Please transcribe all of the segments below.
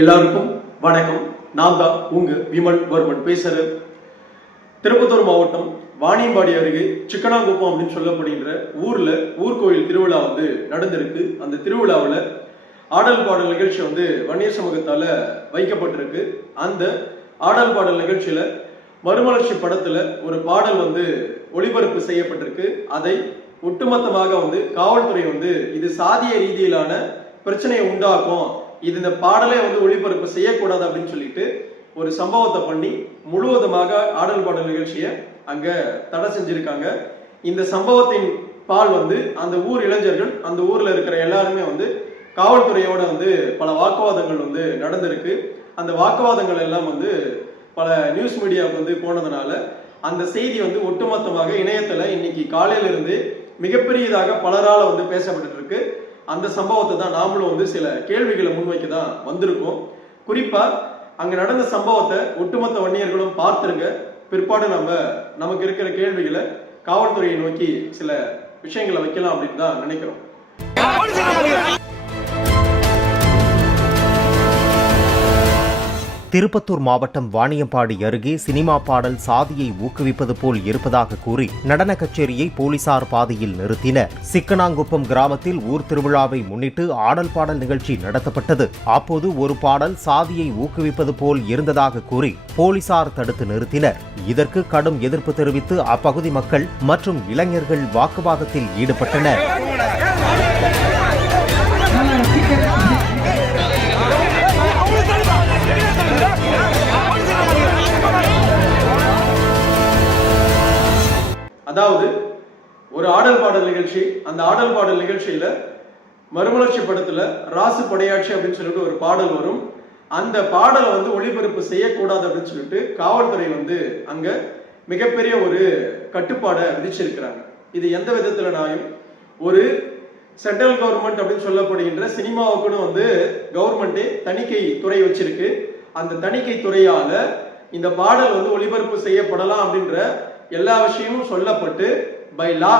எல்லாருக்கும் வணக்கம். நான் தான் உங்க விமல் வர்மன் பேசுறேன். திருப்பத்தூர் மாவட்டம் வாணியம்பாடி அருகே சிக்கனாங்குப்பம் அப்படின்னு சொல்லப்படுகின்ற ஊர்ல ஊர்கோயில் திருவிழா வந்து நடந்திருக்கு. அந்த திருவிழாவில் ஆடல் பாடல் நிகழ்ச்சி வந்து வன்னியர் சமூகத்தால வைக்கப்பட்டிருக்கு. அந்த ஆடல் பாடல் நிகழ்ச்சியில மறுமலர்ச்சி படத்துல ஒரு பாடல் வந்து ஒளிபரப்பு செய்யப்பட்டிருக்கு. அதை ஒட்டுமொத்தமாக வந்து காவல்துறை வந்து இது சாதிய ரீதியிலான பிரச்சனையை உண்டாக்கும் இது இந்த பாடலை வந்து ஒளிபரப்பு செய்யக்கூடாது அப்படின்னு சொல்லிட்டு ஒரு சம்பவத்தை பண்ணி முழுவதுமாக ஆடல் பாடல் நிகழ்ச்சியை அங்க தடை செஞ்சிருக்காங்க. இந்த சம்பவத்தின் பால் வந்து அந்த ஊர் இளைஞர்கள் அந்த ஊர்ல இருக்கிற எல்லாருமே வந்து காவல்துறையோட வந்து பல வாக்குவாதங்கள் வந்து நடந்திருக்கு. அந்த வாக்குவாதங்கள் எல்லாம் வந்து பல நியூஸ் மீடியாவுக்கு வந்து போனதுனால அந்த செய்தி வந்து ஒட்டுமொத்தமாக இணையத்துல இன்னைக்கு காலையில இருந்து மிகப்பெரியதாக பலரால வந்து பேசப்பட்டு இருக்கு. அந்த சம்பவத்தை தான் நாமளும் வந்து சில கேள்விகளை முன்வைக்க தான் வந்திருக்கோம். குறிப்பா அங்க நடந்த சம்பவத்தை ஒட்டுமொத்த வன்னியர்களும் பார்த்துருங்க. பிற்பாடு நம்ம நமக்கு இருக்கிற கேள்விகளை காவல்துறையை நோக்கி சில விஷயங்களை வைக்கலாம் அப்படின்னு தான் நினைக்கிறோம். திருப்பத்தூர் மாவட்டம் வாணியம்பாடி அருகே சினிமா பாடல் சாதியை ஊக்குவிப்பது போல் இருப்பதாக கூறி நடன கச்சேரியை போலீசார் பாதையில் நிறுத்தினர். சிக்கனாங்குப்பம் கிராமத்தில் ஊர் திருவிழாவை முன்னிட்டு ஆடல் பாடல் நிகழ்ச்சி நடத்தப்பட்டது. அப்போது ஒரு பாடல் சாதியை ஊக்குவிப்பது போல் இருந்ததாக கூறி போலீசார் தடுத்து நிறுத்தினர். இதற்கு கடும் எதிர்ப்பு தெரிவித்து அப்பகுதி மக்கள் மற்றும் இளைஞர்கள் வாக்குவாதத்தில் ஈடுபட்டனர். அதாவது ஒரு ஆடல் பாடல் நிகழ்ச்சி அந்த ஆடல் பாடல் நிகழ்ச்சியில மறுமலர்ச்சி படத்துல ராசு படையாட்சி அப்படின்னு சொல்லிட்டு ஒரு பாடல் வரும். அந்த பாடலை வந்து ஒளிபரப்பு செய்யக்கூடாது அப்படின்னு சொல்லிட்டு காவல்துறை வந்து அங்க மிகப்பெரிய ஒரு கட்டுப்பாடை விதிச்சிருக்கிறாங்க. இது எந்த விதத்துலனாலும் ஒரு சென்ட்ரல் கவர்மெண்ட் அப்படின்னு சொல்லப்படுகின்ற சினிமாவுக்குன்னு வந்து கவர்மெண்டே தணிக்கை துறை வச்சிருக்கு. அந்த தணிக்கை துறையால இந்த பாடல் வந்து ஒளிபரப்பு செய்யப்படலாம் அப்படின்ற எல்லா விஷயமும் சொல்லப்பட்டு பை லா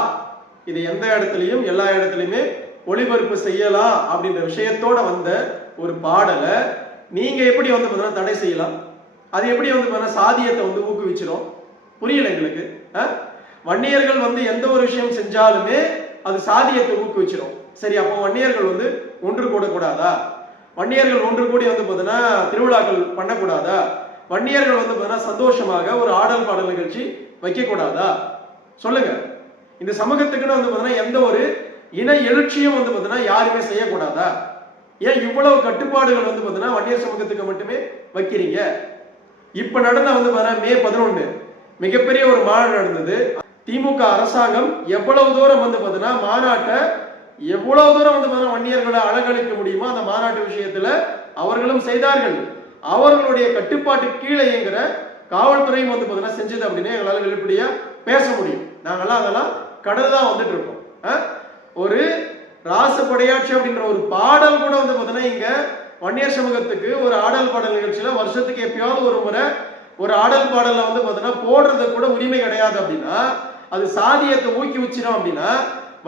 இது எந்த இடத்துலையும் எல்லா இடத்துலையுமே ஒளிபரப்பு செய்யலாம் அப்படின்ற விஷயத்தோட வந்த ஒரு பாடலை நீங்க எப்படி வந்து பார்த்தீங்கன்னா தடை செய்யலாம்? அது எப்படி வந்து பார்த்தீங்கன்னா சாதியத்தை வந்து ஊக்குவிச்சிடும் புரியல எங்களுக்கு. வன்னியர்கள் வந்து எந்த ஒரு விஷயம் செஞ்சாலுமே அது சாதியத்தை ஊக்குவிச்சிடும் சரி அப்போ வன்னியர்கள் வந்து ஒன்று கூடக்கூடாதா? வன்னியர்கள் ஒன்று கூடி வந்து பார்த்தீங்கன்னா திருவிழாக்கள் பண்ணக்கூடாதா? வன்னியர்கள் வந்து பார்த்தீங்கன்னா சந்தோஷமாக ஒரு ஆடல் பாடல் நிகழ்ச்சி வைக்கக்கூடாதா? சொல்லுங்க. இந்த சமூகத்துக்குன்னு வந்து பார்த்தீங்கன்னா எந்த ஒரு இன எழுச்சியும் வந்து பார்த்தீங்கன்னா யாருமே செய்யக்கூடாதா? ஏன் இவ்வளவு கட்டுப்பாடுகள் வந்து பார்த்தீங்கன்னா வன்னியர் சமூகத்துக்கு மட்டுமே வைக்கிறீங்க? இப்ப நடந்த வந்து பார்த்தீங்கன்னா மே பதினொன்று மிகப்பெரிய ஒரு மாநாடு நடந்தது. திமுக அரசாங்கம் எவ்வளவு தூரம் வந்து பார்த்தீங்கன்னா மாநாட்டை எவ்வளவு தூரம் வந்து பார்த்தீங்கன்னா வன்னியர்களை அழகழிக்க முடியுமோ அந்த மாநாட்டு விஷயத்துல அவர்களும் செய்தார்கள். அவர்களுடைய கட்டுப்பாட்டு கீழே இயங்குற காவல்துறையும் வந்து பார்த்தீங்கன்னா செஞ்சது அப்படின்னா எங்களால் வெளிப்படையா பேச முடியும். நாங்கள்லாம் அதெல்லாம் கடந்து தான் வந்துட்டு இருக்கோம் ஒரு ராசப்படையாட்சி அப்படின்ற ஒரு பாடல் கூட வந்து பார்த்தீங்கன்னா இங்க வன்னியர் சமூகத்துக்கு ஒரு ஆடல் பாடல் நிகழ்ச்சியில வருஷத்துக்கு எப்பயாவது ஒரு முறை ஒரு ஆடல் பாடல்ல வந்து பார்த்தீங்கன்னா போடுறதுக்கு கூட உரிமை கிடையாது அப்படின்னா அது சாதியத்தை ஊக்கி வச்சிடும் அப்படின்னா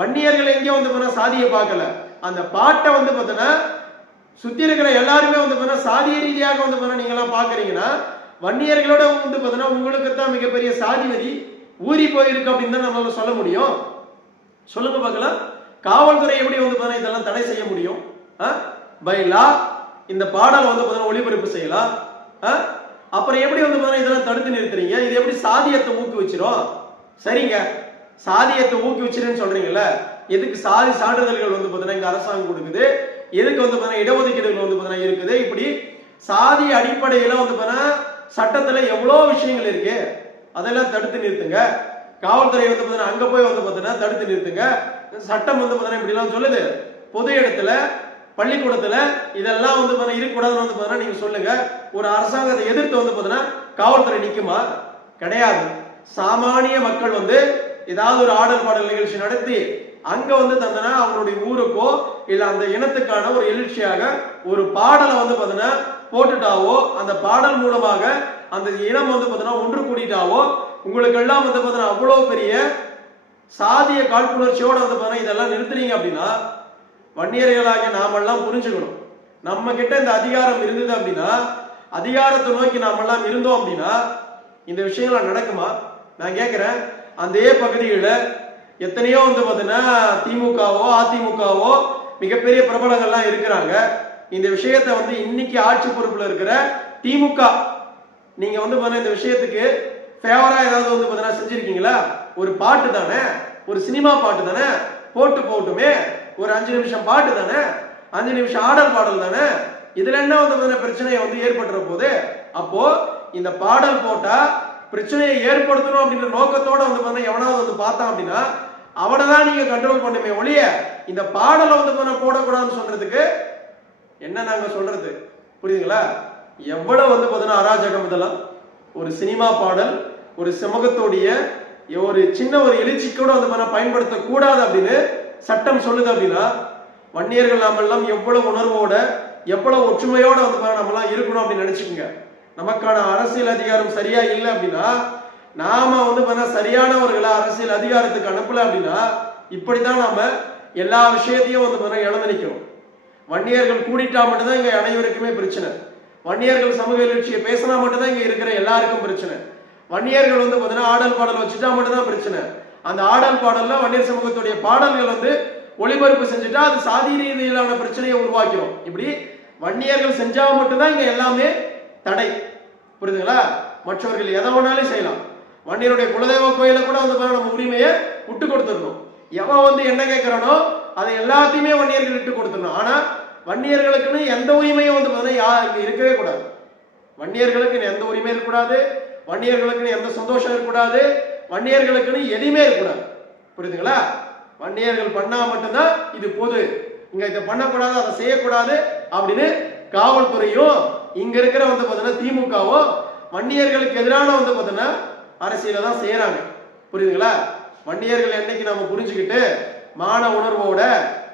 வன்னியர்கள் எங்கேயும் வந்து பார்த்தீங்கன்னா சாதியை பார்க்கல. அந்த பாட்டை வந்து பார்த்தீங்கன்னா சுத்தி இருக்கிற எல்லாருமே வந்து பார்த்தீங்கன்னா சாதிய ரீதியாக வந்து பார்த்தீங்கன்னா நீங்களாம் பாக்குறீங்கன்னா வன்னியர்களோட வந்து பார்த்தோன்னா உங்களுக்கு தான் மிகப்பெரிய சாதி வரி ஊறி போயிருக்கு அப்படின்னு தான் நம்மளால சொல்ல முடியும். சொல்லுங்க பார்க்கலாம். காவல்துறை எப்படி வந்து பார்த்தீங்கன்னா இதெல்லாம் தடை செய்ய முடியும்? பை லா இந்த பாடல் வந்து பார்த்தீங்கன்னா ஒளிபரப்பு செய்யலாம். ஆ? அப்புறம் எப்படி வந்து பார்த்தீங்கன்னா இதெல்லாம் தடுத்து நிறுத்துறீங்க? இது எப்படி சாதியத்தை ஊக்குவிச்சிரும்? சரிங்க. சாதியத்தை ஊக்குவிச்சிருன்னு சொல்றீங்கல்ல எதுக்கு சாதி சான்றிதழ்கள் வந்து பார்த்தீங்கன்னா இங்க அரசாங்கம் கொடுக்குது? எதுக்கு வந்து பார்த்தீங்கன்னா இடஒதுக்கீடுகள் வந்து பார்த்தீங்கன்னா இருக்குது? இப்படி சாதி அடிப்படையில வந்து பார்த்தீங்கன்னா சட்டத்துல எவ்வளோ விஷயங்கள் இருக்கு அதெல்லாம் தடுத்து நிறுத்துங்க. காவல்துறை வந்து பார்த்தீங்கன்னா அங்க போய் வந்து பார்த்தீங்கன்னா தடுத்து நிறுத்துங்க. சட்டம் வந்து பார்த்தீங்கன்னா இப்படிலாம் சொல்லுது. பொது இடத்துல பள்ளிக்கூடத்துல இதெல்லாம் வந்து பார்த்தீங்கன்னா இருக்கக்கூடாதுன்னு வந்து பார்த்தீங்கன்னா நீங்க சொல்லுங்க. ஒரு அரசாங்கத்தை எதிர்த்து வந்து பார்த்தீங்கன்னா காவல்துறை நிற்குமா கிடையாது. சாமானிய மக்கள் வந்து ஏதாவது ஒரு ஆடல் பாடல் நிகழ்ச்சி நடத்தி அங்க வந்து தந்தனா அவங்களுடைய ஊருக்கோ இல்ல அந்த இனத்துக்கான ஒரு எழுச்சியாக ஒரு பாடலை வந்து பார்த்தீங்கன்னா போட்டுட்டாவோ அந்த பாடல் மூலமாக அந்த இனம் வந்து பார்த்தீங்கன்னா ஒன்று கூடிட்டாவோ உங்களுக்கு எல்லாம் வந்து பார்த்தீங்கன்னா அவ்வளவு பெரிய சாதிய காழ்ப்புணர்ச்சியோட வந்து பார்த்தோன்னா இதெல்லாம் நிறுத்துறீங்க அப்படின்னா வன்னியர்களாகிய நாமெல்லாம் புரிஞ்சுக்கணும். நம்ம கிட்ட இந்த அதிகாரம் இருந்தது அப்படின்னா அதிகாரத்தை நோக்கி நாம எல்லாம் இருந்தோம் அப்படின்னா இந்த விஷயங்கள்லாம் நடக்குமா? நான் கேட்குறேன் அந்த பகுதியில் எத்தனையோ வந்து பார்த்தீங்கன்னா திமுகவோ அதிமுகவோ மிகப்பெரிய பிரபலங்கள்லாம் இருக்கிறாங்க. இந்த விஷயத்த வந்து இன்னைக்கு ஆட்சி பொறுப்புல இருக்கிற திமுக நீங்க வந்து பார்த்தீங்கன்னா இந்த விஷயத்துக்கு ஃபேவரா ஏதாவது வந்து பார்த்தீங்கன்னா செஞ்சிருக்கீங்களா? ஒரு பாட்டு தானே ஒரு சினிமா பாட்டு தானே போட்டு போட்டுமே ஒரு அஞ்சு நிமிஷம் பாட்டு தானே அஞ்சு நிமிஷம் ஆடல் பாடல் தானே இதுல என்ன வந்து பிரச்சனையை வந்து ஏற்படுற போது அப்போ இந்த பாடல் போட்டா பிரச்சனையை ஏற்படுத்தணும் அப்படின்ற நோக்கத்தோட வந்து பார்த்தீங்கன்னா எவனாவது வந்து பார்த்தான் அப்படின்னா அவனை தான் நீங்க கண்ட்ரோல் பண்ணுமே ஒழிய இந்த பாடலை வந்து பார்த்தீங்கன்னா போடக்கூடாதுன்னு சொல்றதுக்கு என்ன நாங்க சொல்றது? புரியுதுங்களா? எவ்வளவு வந்து பார்த்தீங்கன்னா அராஜகம் இதெல்லாம்? ஒரு சினிமா பாடல் ஒரு சமூகத்துடைய ஒரு சின்ன ஒரு எழுச்சி கூட வந்து பார்த்தீங்கன்னா பயன்படுத்தக்கூடாது அப்படின்னு சட்டம் சொல்லுது அப்படின்னா வன்னியர்கள் நாமெல்லாம் எவ்வளவு உணர்வோட எவ்வளவு ஒற்றுமையோட வந்து நம்மலாம் இருக்கணும் அப்படின்னு நினைச்சுக்கோங்க. நமக்கான அரசியல் அதிகாரம் சரியா இல்லை அப்படின்னா நாம வந்து பார்த்தா சரியானவர்களை அரசியல் அதிகாரத்துக்கு அனுப்பல அப்படின்னா இப்படித்தான் நாம எல்லா விஷயத்தையும் வந்து பார்த்தா இழந்து நிற்கிறோம் வன்னியர்கள் கூடிட்டா மட்டும்தான் இங்க அனைவருக்குமே பிரச்சனை. வன்னியர்கள் சமூக எழுச்சியை பேசினா மட்டும்தான் இங்க இருக்கிற எல்லாருக்கும் பிரச்சனை. வன்னியர்கள் வந்து பார்த்தீங்கன்னா ஆடல் பாடல் வச்சுட்டா மட்டும்தான் பிரச்சனை. அந்த ஆடல் பாடல்ல வன்னியர் சமூகத்துடைய பாடல்கள் வந்து ஒளிபரப்பு செஞ்சுட்டா அது சாதி ரீதியிலான பிரச்சனையை உருவாக்கிறோம். இப்படி வன்னியர்கள் செஞ்சா மட்டும்தான் இங்க எல்லாமே தடை. புரியுதுங்களா? மற்றவர்கள் எதை வேணாலும் செய்யலாம். வன்னியருடைய குலதெய்வ கோயில கூட வந்து நம்ம உரிமையை விட்டு கொடுத்துடணும். எவன் வந்து என்ன கேட்கிறானோ அதை எல்லாத்தையுமே வன்னியர்கள் விட்டு கொடுத்துடணும். ஆனா வன்னியர்களுக்குன்னு எந்த உரிமையும் வந்து பார்த்தீங்கன்னா யா இங்கே இருக்கவே கூடாது. வன்னியர்களுக்கு எந்த உரிமையும் இருக்கக்கூடாது. வன்னியர்களுக்குன்னு எந்த சந்தோஷம் இருக்கக்கூடாது. வன்னியர்களுக்குன்னு எதுவுமே இருக்கக்கூடாது. புரியுதுங்களா? வன்னியர்கள் பண்ணா மட்டும்தான் இது பொது. இங்க இதை பண்ணக்கூடாது அதை செய்யக்கூடாது அப்படின்னு காவல்துறையும் இங்க இருக்கிற வந்து பார்த்தீங்கன்னா திமுகவும் வன்னியர்களுக்கு எதிரான வந்து பார்த்தீங்கன்னா அரசியலை தான் செய்யறாங்க. புரியுதுங்களா? வன்னியர்கள் என்னைக்கு நாம புரிஞ்சுக்கிட்டு மான உணர்வோட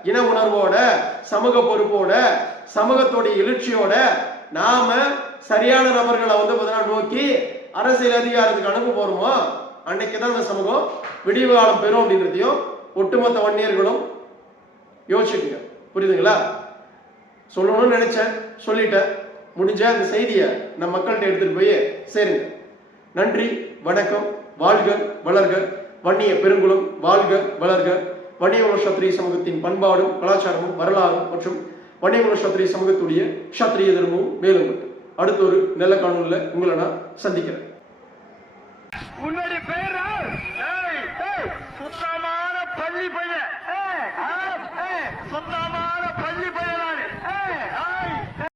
இன உணர்வோட சமூக பொறுப்போட சமூகத்தோடைய எழுச்சியோட நாம சரியான நபர்களை வந்து பார்த்தீங்கன்னா நோக்கி அரசியல் அதிகாரத்துக்கு அனுப்ப போறோமோ அன்னைக்கு தான் இந்த சமூகம் விடிவு காலம் பெறும் அப்படின்றதையும் ஒட்டுமொத்த வன்னியர்களும் யோசிச்சுக்குங்க. புரியுதுங்களா? சொல்லணும்னு நினைச்சேன் சொல்லிட்டேன். முடிஞ்ச அந்த செய்தியை நம்ம மக்கள்கிட்ட எடுத்துட்டு போய் சேருங்க. நன்றி வணக்கம் வாழ்க வளர்க வன்னிய பெருங்குளம் வாழ்க வளர்க. வன்னியகுல சத்திரிய சமூகத்தின் பண்பாடும் கலாச்சாரமும் வரலாறும் மற்றும் வன்னியகுல சத்திரிய சமூகத்துடைய சத்திரிய தர்மமும் மேலும் அடுத்த ஒரு நல்ல காணொலியில் உங்களை நான் சந்திக்கிறேன். உன்னுடைய பேர்? சுத்தமான பள்ளி பையன். சுத்தமான பள்ளி பையன்?